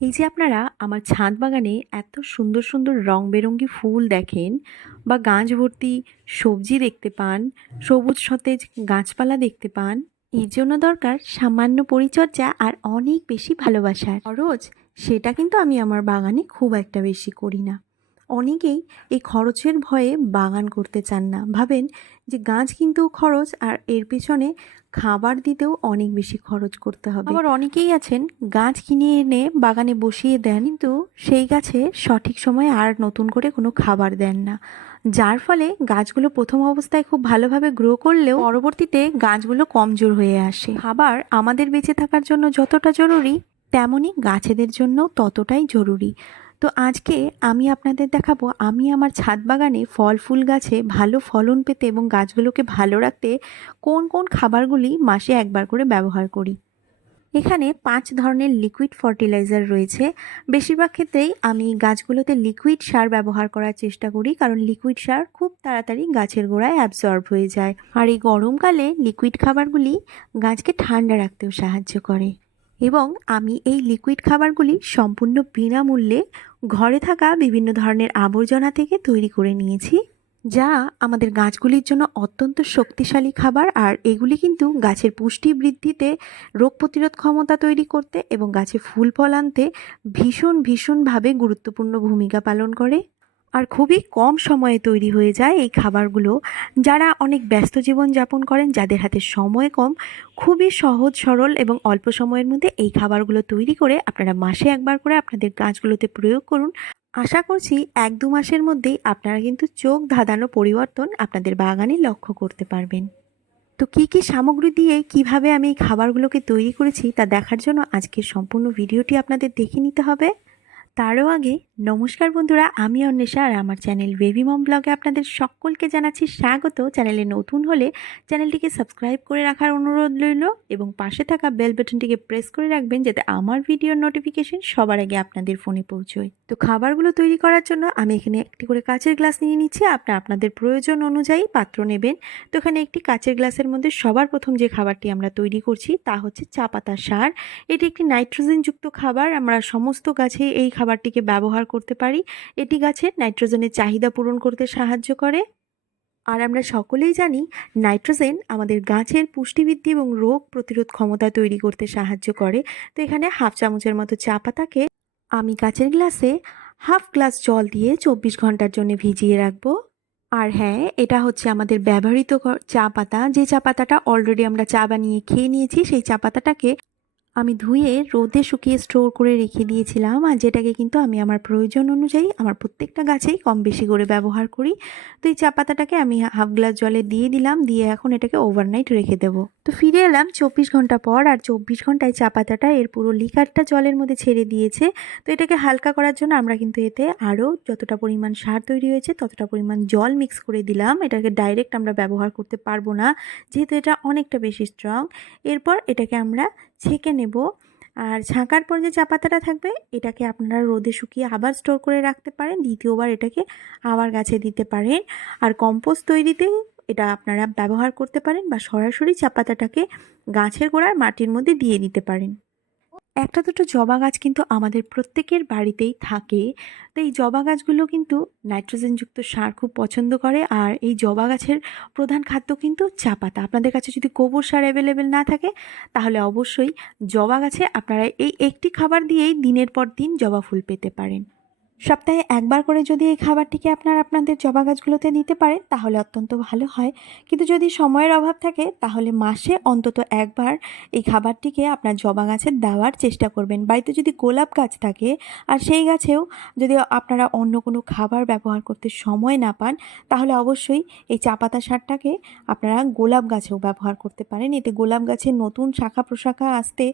এই যে আপনারা আমার ছাদ বাগানে এত সুন্দর সুন্দর রং বেরঙ্গি ফুল দেখেন বা গাছ ভর্তি সবজি দেখতে পান, সবুজ সতেজ গাছপালা দেখতে পান, এর জন্য দরকার সামান্য পরিচর্যা আর অনেক বেশি ভালোবাসার। খরচ, সেটা কিন্তু আমি আমার বাগানে খুব একটা বেশি করি না। অনেকেই এই খরচের ভয়ে বাগান করতে চান না। ভাবেন যে গাছ কিন্তু খরচ আর এর পেছনে খাবার দিতেও অনেক বেশি খরচ করতে হবে। আবার অনেকেই আছেন গাছ কিনে এনে বাগানে বসিয়ে দেন কিন্তু সেই গাছে সঠিক সময়ে আর নতুন করে কোনো খাবার দেন না। যার ফলে গাছগুলো প্রথম অবস্থায় খুব ভালোভাবে গ্রো করলেও পরবর্তীতে গাছগুলো কমজোর হয়ে আসে। খাবার আমাদের বেঁচে থাকার জন্য যতটা জরুরি তেমনই গাছেদের জন্য ততটাই জরুরি। তো আজকে আমি আপনাদের দেখাবো, আমি আমার ছাদ বাগানে ফল, ফুল গাছে ভালো ফলন পেতে এবং গাছগুলোকে ভালো রাখতে কোন কোন খাবারগুলি মাসে একবার করে ব্যবহার করি। এখানে পাঁচ ধরনের লিকুইড ফার্টিলাইজার রয়েছে। বেশিরভাগ ক্ষেত্রেই আমি গাছগুলোতে লিকুইড সার ব্যবহার করার চেষ্টা করি, কারণ লিকুইড সার খুব তাড়াতাড়ি গাছের গোড়ায় অ্যাবজর্ব হয়ে যায়। আর এই গরমকালে লিকুইড খাবারগুলি গাছকে ঠান্ডা রাখতেও সাহায্য করে। এবং আমি এই লিকুইড খাবারগুলি সম্পূর্ণ বিনামূল্যে ঘরে থাকা বিভিন্ন ধরনের আবর্জনা থেকে তৈরি করে নিয়েছি, যা আমাদের গাছগুলির জন্য অত্যন্ত শক্তিশালী খাবার আর এগুলি কিন্তু গাছের পুষ্টি বৃদ্ধিতে, রোগ প্রতিরোধ ক্ষমতা তৈরি করতে এবং গাছে ফুল ফল আনতে ভীষণ ভীষণভাবে গুরুত্বপূর্ণ ভূমিকা পালন করে। আর খুবই কম সময়ে তৈরি হয়ে যায় এই খাবারগুলো। যারা অনেক ব্যস্ত জীবন যাপন করেন, যাদের হাতে সময় কম, খুবই সহজ, সরল এবং অল্প সময়ের মধ্যে এই খাবারগুলো তৈরি করে আপনারা মাসে একবার করে আপনাদের গাছগুলোতে প্রয়োগ করুন। আশা করছি এক দু মাসের মধ্যেই আপনারা কিন্তু চোখ ধাঁধানো পরিবর্তন আপনাদের বাগানে লক্ষ্য করতে পারবেন। তো কী কী সামগ্রী দিয়ে কীভাবে আমি এই খাবারগুলোকে তৈরি করেছি তা দেখার জন্য আজকের সম্পূর্ণ ভিডিওটি আপনাদের দেখে নিতে হবে। তারও আগে নমস্কার বন্ধুরা, আমি অন্বেষা আর আমার চ্যানেল বেবি মম ব্লগে আপনাদের সকলকে জানাচ্ছি স্বাগত। চ্যানেলে নতুন হলে চ্যানেলটিকে সাবস্ক্রাইব করে রাখার অনুরোধ রইল এবং পাশে থাকা বেল বাটনটিকে প্রেস করে রাখবেন যাতে আমার ভিডিওর নোটিফিকেশন সবার আগে আপনাদের ফোনে পৌঁছয়। তো খাবারগুলো তৈরি করার জন্য আমি এখানে একটি করে কাঁচের গ্লাস নিয়ে নিচ্ছি। আপনার আপনাদের প্রয়োজন অনুযায়ী পাত্র নেবেন। তো এখানে একটি কাঁচের গ্লাসের মধ্যে সবার প্রথম যে খাবারটি আমরা তৈরি করছি তা হচ্ছে চা পাতা সার। এটি একটি নাইট্রোজেনযুক্ত খাবার। আমরা সমস্ত গাছে এই খাবারটিকে ব্যবহার করতে পারি। এটি গাছের নাইট্রোজেনের চাহিদা পূরণ করতে সাহায্য করে। আর আমরা সকলেই জানি, নাইট্রোজেন আমাদের গাছের পুষ্টিবৃদ্ধি এবং রোগ প্রতিরোধ ক্ষমতা তৈরি করতে সাহায্য করে। তো এখানে হাফ চামচের মতো চা পাতাকে আমি গাছের গ্লাসে হাফ গ্লাস জল দিয়ে চব্বিশ ঘণ্টার জন্য ভিজিয়ে রাখব। আর হ্যাঁ এটা হচ্ছে আমাদের ব্যবহৃত চা পাতা। যে চা পাতাটা অলরেডি আমরা চা বানিয়ে খেয়ে নিয়েছি, সেই চা পাতাটাকে আমি ধুয়ে রোদে শুকিয়ে স্টোর করে রেখে দিয়েছিলাম আর যেটাকে কিন্তু আমি আমার প্রয়োজন অনুযায়ী আমার প্রত্যেকটা গাছেই কম বেশি করে ব্যবহার করি। তো এই চা পাতাটাকে আমি হাফ গ্লাস জলে দিয়ে দিলাম, দিয়ে এখন এটাকে ওভারনাইট রেখে দেবো। তো ফিরে এলাম চব্বিশ ঘণ্টা পর আর চব্বিশ ঘন্টায় চা পাতাটা এর পুরো লিকারটা জলের মধ্যে ছেড়ে দিয়েছে। তো এটাকে হালকা করার জন্য আমরা কিন্তু এতে আরও যতটা পরিমাণ সার তৈরি হয়েছে, ততটা পরিমাণ জল মিক্স করে দিলাম। এটাকে ডাইরেক্ট আমরা ব্যবহার করতে পারব না, যেহেতু এটা অনেকটা বেশি স্ট্রং এরপর এটাকে আমরা ছেঁকে নেব। আর ঝাঁকার পর যে চা পাতাটা থাকবে, এটাকে আপনারা রোদে শুকিয়ে আবার স্টোর করে রাখতে পারেন। দ্বিতীয়বার এটাকে আবার গাছে দিতে পারেন। আর কম্পোস্ট তৈরিতে এটা আপনারা ব্যবহার করতে পারেন বা সরাসরি চা পাতাটাকে গাছের গোড়ার মাটির মধ্যে দিয়ে দিতে পারেন। একটা দুটো জবা গাছ কিন্তু আমাদের প্রত্যেকের বাড়িতেই থাকে। তো এই জবা গাছগুলো কিন্তু নাইট্রোজেনযুক্ত সার খুব পছন্দ করে আর এই জবা গাছের প্রধান খাদ্য কিন্তু চা পাতা। আপনাদের কাছে যদি গোবর সার অ্যাভেলেবেল না থাকে, তাহলে অবশ্যই জবা গাছে আপনারা এই একটি খাবার দিয়েই দিনের পর দিন জবা ফুল পেতে পারেন। সপ্তাহে একবার করে যদি এই খাবারটিকে আপনার আপনাদের জবা গাছগুলোতে দিতে পারেন, তাহলে অত্যন্ত ভালো হয়। কিন্তু যদি সময়ের অভাব থাকে, তাহলে মাসে অন্তত একবার এই খাবারটিকে আপনার জবা গাছে দেওয়ার চেষ্টা করবেন। বাড়িতে যদি গোলাপ গাছ থাকে, আর সেই গাছেও যদি আপনারা অন্য কোনো খাবার ব্যবহার করতে সময় না পান, তাহলে অবশ্যই এই চা পাতা সারটাকে আপনারা গোলাপ গাছেও ব্যবহার করতে পারেন। এতে গোলাপ গাছের নতুন শাখা প্রশাখা আসতে,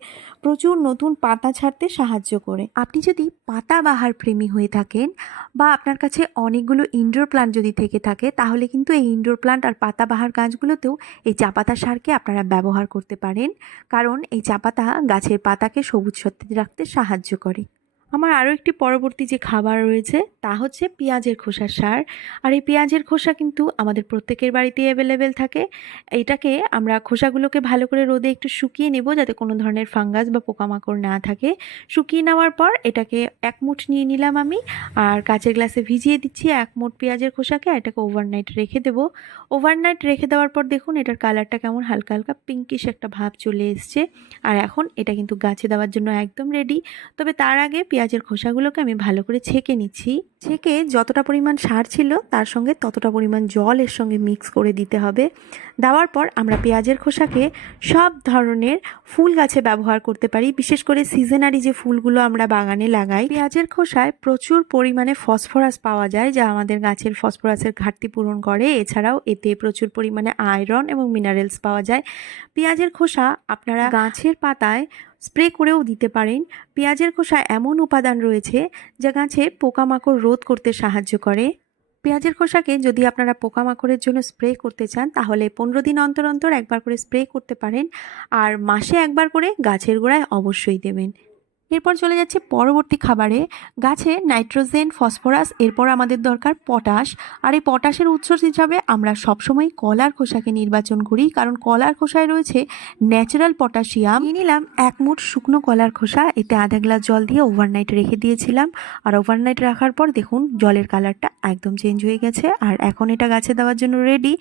প্রচুর নতুন পাতা ছাড়তে সাহায্য করে। আপনি যদি পাতাবাহার প্রেমী হয়ে থাকেন বা আপনার কাছে অনেকগুলো ইনডোর প্লান্ট যদি থেকে থাকে, তাহলে কিন্তু এই ইনডোর প্লান্ট আর পাতাবাহার গাছগুলোতেও এই চাপাতা সারকে আপনারা ব্যবহার করতে পারেন। কারণ এই চাপাতা গাছের পাতাকে সবুজ সতেজ রাখতে সাহায্য করে। আমার আরও একটি পরবর্তী যে খাবার রয়েছে, তা হচ্ছে পেঁয়াজের খোসার সার। আর এই পেঁয়াজের খোসা কিন্তু আমাদের প্রত্যেকের বাড়িতেই অ্যাভেলেবেল থাকে। এটাকে আমরা খোসাগুলোকে ভালো করে রোদে একটু শুকিয়ে নেব যাতে কোনো ধরনের ফাঙ্গাস বা পোকামাকড় না থাকে। শুকিয়ে নেওয়ার পর এটাকে এক মুঠ নিয়ে নিলাম আমি আর কাচের গ্লাসে ভিজিয়ে দিচ্ছি এক মুঠ পেঁয়াজের খোসাকে আর এটাকে ওভারনাইট রেখে দেবো। ওভারনাইট রেখে দেওয়ার পর দেখুন এটার কালারটা কেমন হালকা হালকা পিঙ্কিশ একটা ভাব চলে এসছে। আর এখন এটা কিন্তু গাছে দেওয়ার জন্য একদম রেডি তবে তার আগে পেঁয়াজের খোসাগুলোকে আমি ভালো করে ছেঁকে নিচ্ছি। ছেঁকে যতটা পরিমাণ সার ছিল, তার সঙ্গে ততটা পরিমাণ জল এর সঙ্গে মিক্স করে দিতে হবে। দেওয়ার পর আমরা পেঁয়াজের খোসাকে সব ধরনের ফুল গাছে ব্যবহার করতে পারি, বিশেষ করে সিজনারি যে ফুলগুলো আমরা বাগানে লাগাই। পেঁয়াজের খোসায় প্রচুর পরিমাণে ফসফরাস পাওয়া যায়, যা আমাদের গাছের ফসফরাসের ঘাটতি পূরণ করে। এছাড়াও এতে প্রচুর পরিমাণে আয়রন এবং মিনারেলস পাওয়া যায়। পেঁয়াজের খোসা আপনারা গাছের পাতায় স্প্রে করেও দিতে পারেন। পেঁয়াজের খোসায় এমন উপাদান রয়েছে, যা গাছে পোকামাকড় রোধ করতে সাহায্য করে। পেঁয়াজের খোসাকে যদি আপনারা পোকামাকড়ের জন্য স্প্রে করতে চান, তাহলে পনেরো দিন অন্তর অন্তর একবার করে স্প্রে করতে পারেন। আর মাসে একবার করে গাছের গোড়ায় অবশ্যই দেবেন। এরপর চলে যাচ্ছে পরবর্তী খাবারে। গাছে নাইট্রোজেন, ফসফরাস, এরপর আমাদের দরকার পটাশ। আর এই পটাশের উৎস হিসাবে আমরা সবসময় কলার খোসাকে নির্বাচন করি, কারণ কলার খোসায় রয়েছে ন্যাচারাল পটাশিয়াম। নিলাম এক মুঠ শুকনো কলার খোসা, এতে আধা গ্লাস জল দিয়ে ওভারনাইট রেখে দিয়েছিলাম। আর ওভারনাইট রাখার পর দেখুন, জলের কালারটা একদম চেঞ্জ হয়ে গেছে। আর এখন এটা গাছে দেওয়ার জন্য রেডি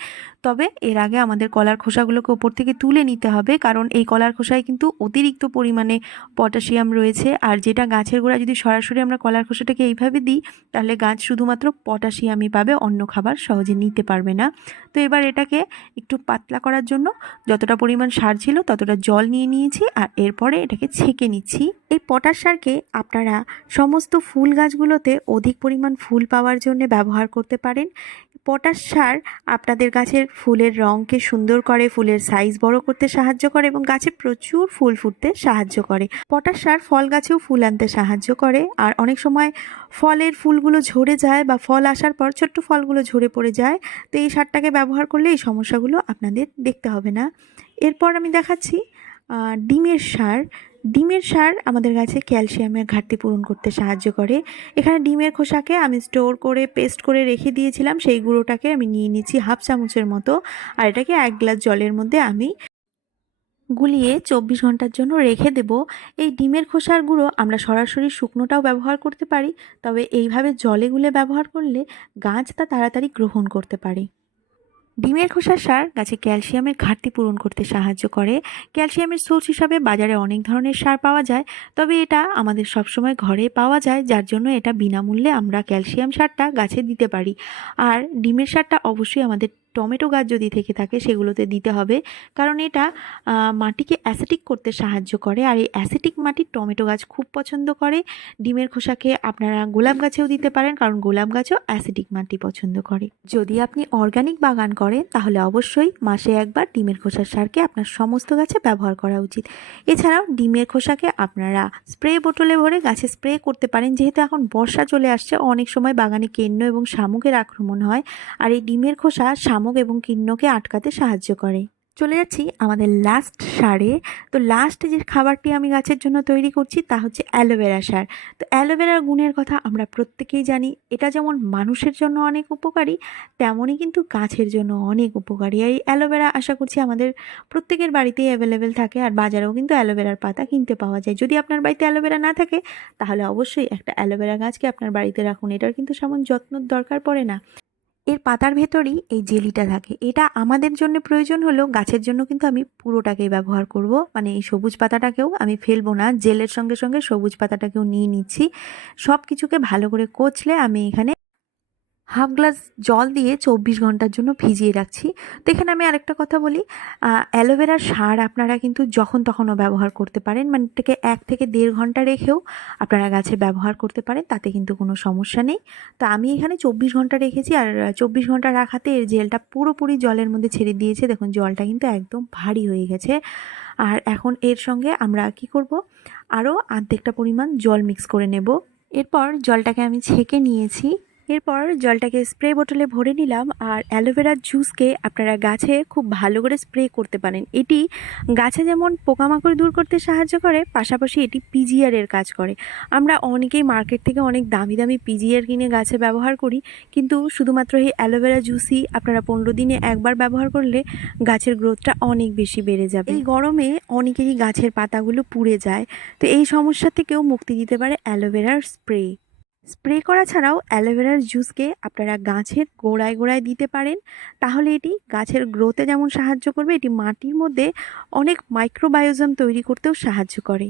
তবে এর আগে আমাদের কলার খোসাগুলোকে ওপর থেকে তুলে নিতে হবে, কারণ এই কলার খোসায় কিন্তু অতিরিক্ত পরিমাণে পটাশিয়াম রয়েছে। আর যেটা গাছের গোড়া যদি সরাসরি আমরা কলার খোসাটাকে এইভাবে দিই, তাহলে গাছ শুধুমাত্র পটাশিয়ামই পাবে, অন্য খাবার সহজে নিতে পারবে না। তো এবার এটাকে একটু পাতলা করার জন্য যতটা পরিমাণ সার ছিল ততটা জল নিয়ে নিয়েছি আর এরপরে এটাকে ছেঁকে নিচ্ছি। এই পটাশ সারকে আপনারা সমস্ত ফুল গাছগুলোতে অধিক পরিমাণ ফুল পাওয়ার জন্য ব্যবহার করতে পারেন। পটাশ সার আপনাদের গাছের ফুলের রঙকে সুন্দর করে, ফুলের সাইজ বড় করতে সাহায্য করে এবং গাছে প্রচুর ফুল ফুটতে সাহায্য করে। পটাশ সার ফল গাছেও ফুল আনতে সাহায্য করে। আর অনেক সময় ফলের ফুলগুলো ঝরে যায় বা ফল আসার পর ছোট্ট ফলগুলো ঝরে পড়ে যায়, তো এই সারটাকে ব্যবহার করলে এই সমস্যাগুলো আপনাদের দেখতে হবে না। এরপর আমি দেখাচ্ছি ডিমের সার। ডিমের সার আমাদের গাছে ক্যালসিয়ামের ঘাটতি পূরণ করতে সাহায্য করে। এখানে ডিমের খোসাকে আমি স্টোর করে, পেস্ট করে রেখে দিয়েছিলাম। সেই গুঁড়োটাকে আমি নিয়ে নিচ্ছি হাফ চামচের মতো। আর এটাকে এক গ্লাস জলের মধ্যে আমি গুলিয়ে চব্বিশ ঘণ্টার জন্য রেখে দেব। এই ডিমের খোসার গুঁড়ো আমরা সরাসরি শুকনোটাও ব্যবহার করতে পারি, তবে এইভাবে জলে গুলে ব্যবহার করলে গাছ তা তাড়াতাড়ি গ্রহণ করতে পারে। ডিমের খোসার সার গাছে ক্যালসিয়ামের ঘাটতি পূরণ করতে সাহায্য করে। ক্যালসিয়ামের সোর্স হিসাবে বাজারে অনেক ধরনের সার পাওয়া যায়, তবে এটা আমাদের সবসময় ঘরে পাওয়া যায়, যার জন্য এটা বিনামূল্যে আমরা ক্যালসিয়াম সারটা গাছে দিতে পারি। আর ডিমের সারটা অবশ্যই আমাদের টমেটো গাছ যদি থেকে থাকে সেগুলোতে দিতে হবে। কারণ এটা মাটিকে অ্যাসিটিক করতে সাহায্য করে। আর এই অ্যাসিটিক মাটি টমেটো গাছ খুব পছন্দ করে। ডিমের খোসাকে আপনারা গোলাপ গাছেও দিতে পারেন, কারণ গোলাপ গাছও অ্যাসিডিক মাটি পছন্দ করে। যদি আপনি অর্গানিক বাগান করেন, তাহলে অবশ্যই মাসে একবার ডিমের খোসার সারকে আপনার সমস্ত গাছে ব্যবহার করা উচিত। এছাড়াও ডিমের খোসাকে আপনারা স্প্রে বোতলে ভরে গাছে স্প্রে করতে পারেন। যেহেতু এখন বর্ষা চলে আসছে, অনেক সময় বাগানে কেন্ন এবং শামুকের আক্রমণ হয়। আর এই ডিমের খোসা এবং কিন্নকে আটকাতে সাহায্য করে। চলে যাচ্ছি আমাদের লাস্ট সারে। তো লাস্ট যে খাবারটি আমি গাছের জন্য তৈরি করছি তা হচ্ছে অ্যালোভেরা সার। তো অ্যালোভেরার গুণের কথা আমরা প্রত্যেকেই জানি। এটা যেমন মানুষের জন্য অনেক উপকারী, তেমনই কিন্তু গাছের জন্য অনেক উপকারী। এই অ্যালোভেরা আশা করছি আমাদের প্রত্যেকের বাড়িতেই অ্যাভেলেবেল থাকে আর বাজারেও কিন্তু অ্যালোভেরার পাতা কিনতে পাওয়া যায়। যদি আপনার বাড়িতে অ্যালোভেরা না থাকে, তাহলে অবশ্যই একটা অ্যালোভেরা গাছকে আপনার বাড়িতে রাখুন। এটার কিন্তু সেমন যত্ন দরকার পড়ে না। এর পাতার ভেতরেই এই জেলিটা থাকে। এটা আমাদের জন্য প্রয়োজন হলেও গাছের জন্য কিন্তু আমি পুরোটাকেই ব্যবহার করব। মানে এই সবুজ পাতাটাকেও আমি ফেলব না। জেলের সঙ্গে সঙ্গে সবুজ পাতাটাকেও নিয়ে নিচ্ছি। সব কিছুকে ভালো করে কচলে আমি এখানে হাফ গ্লাস জল দিয়ে চব্বিশ ঘণ্টার জন্য ভিজিয়ে রাখছি। তো এখানে আমি আরেকটা কথা বলি অ্যালোভেরার সার আপনারা কিন্তু যখন তখনও ব্যবহার করতে পারেন মানে এটাকে এক থেকে দেড় ঘণ্টা রেখেও আপনারা গাছে ব্যবহার করতে পারেন, তাতে কিন্তু কোনো সমস্যা নেই। তো আমি এখানে চব্বিশ ঘণ্টা রেখেছি আর চব্বিশ ঘণ্টা রাখাতে এর জেলটা পুরোপুরি জলের মধ্যে ছেড়ে দিয়েছে। দেখুন জলটা কিন্তু একদম ভারী হয়ে গেছে। আর এখন এর সঙ্গে আমরা কি করব? আরও আর্ধেকটা পরিমাণ জল মিক্স করে নেব। এরপর জলটাকে আমি ছেঁকে নিয়েছি। এরপর জলটাকে স্প্রে বোতলে ভরে নিলাম আর অ্যালোভেরার জুসকে আপনারা গাছে খুব ভালো করে স্প্রে করতে পারেন। এটি গাছে যেমন পোকামাকড় দূর করতে সাহায্য করে, পাশাপাশি এটি পিজিআরের কাজ করে। আমরা অনেকেই মার্কেট থেকে অনেক দামি দামি পিজিআর কিনে গাছে ব্যবহার করি, কিন্তু শুধুমাত্র এই অ্যালোভেরা জুসই আপনারা পনেরো দিনে একবার ব্যবহার করলে গাছের গ্রোথটা অনেক বেশি বেড়ে যাবে। এই গরমে অনেকেরই গাছের পাতাগুলো পুড়ে যায়, তো এই সমস্যা থেকেও মুক্তি দিতে পারে অ্যালোভেরার স্প্রে। স্প্রে করা ছাড়াও অ্যালোভেরার জুসকে আপনারা গাছের গোড়ায় গোড়ায় দিতে পারেন। তাহলে এটি গাছের গ্রোথে যেমন সাহায্য করবে, এটি মাটির মধ্যে অনেক মাইক্রোবায়োজম তৈরি করতেও সাহায্য করে।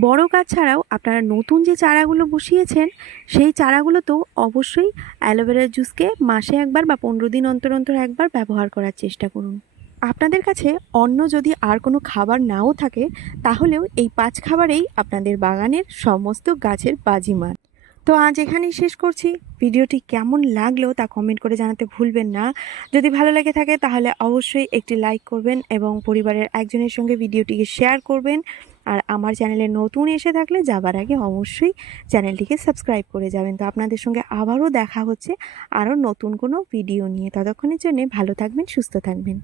বড় গাছ ছাড়াও আপনারা নতুন যে চারাগুলো বসিয়েছেন, সেই চারাগুলোতেও অবশ্যই অ্যালোভেরার জুসকে মাসে একবার বা পনেরো দিন অন্তর অন্তর একবার ব্যবহার করার চেষ্টা করুন। আপনাদের কাছে অন্য যদি আর কোনো খাবার নাও থাকে, তাহলেও এই পাঁচ খাবারেই আপনাদের বাগানের সমস্ত গাছের বাজিমাত। তো আজ এখানেই শেষ করছি। ভিডিওটি কেমন লাগল তা কমেন্ট করে জানাতে ভুলবেন না। যদি ভালো লেগে থাকে তাহলে অবশ্যই একটি লাইক করবেন এবং পরিবারের একজনের সঙ্গে ভিডিওটিকে শেয়ার করবেন। আর আমার চ্যানেলে নতুন এসে থাকলে যাবার আগে অবশ্যই চ্যানেলটিকে সাবস্ক্রাইব করে যাবেন। তো আপনাদের সঙ্গে আবারও দেখা হচ্ছে আরও নতুন কোনো ভিডিও নিয়ে। ততক্ষণের জন্য ভালো থাকবেন, সুস্থ থাকবেন।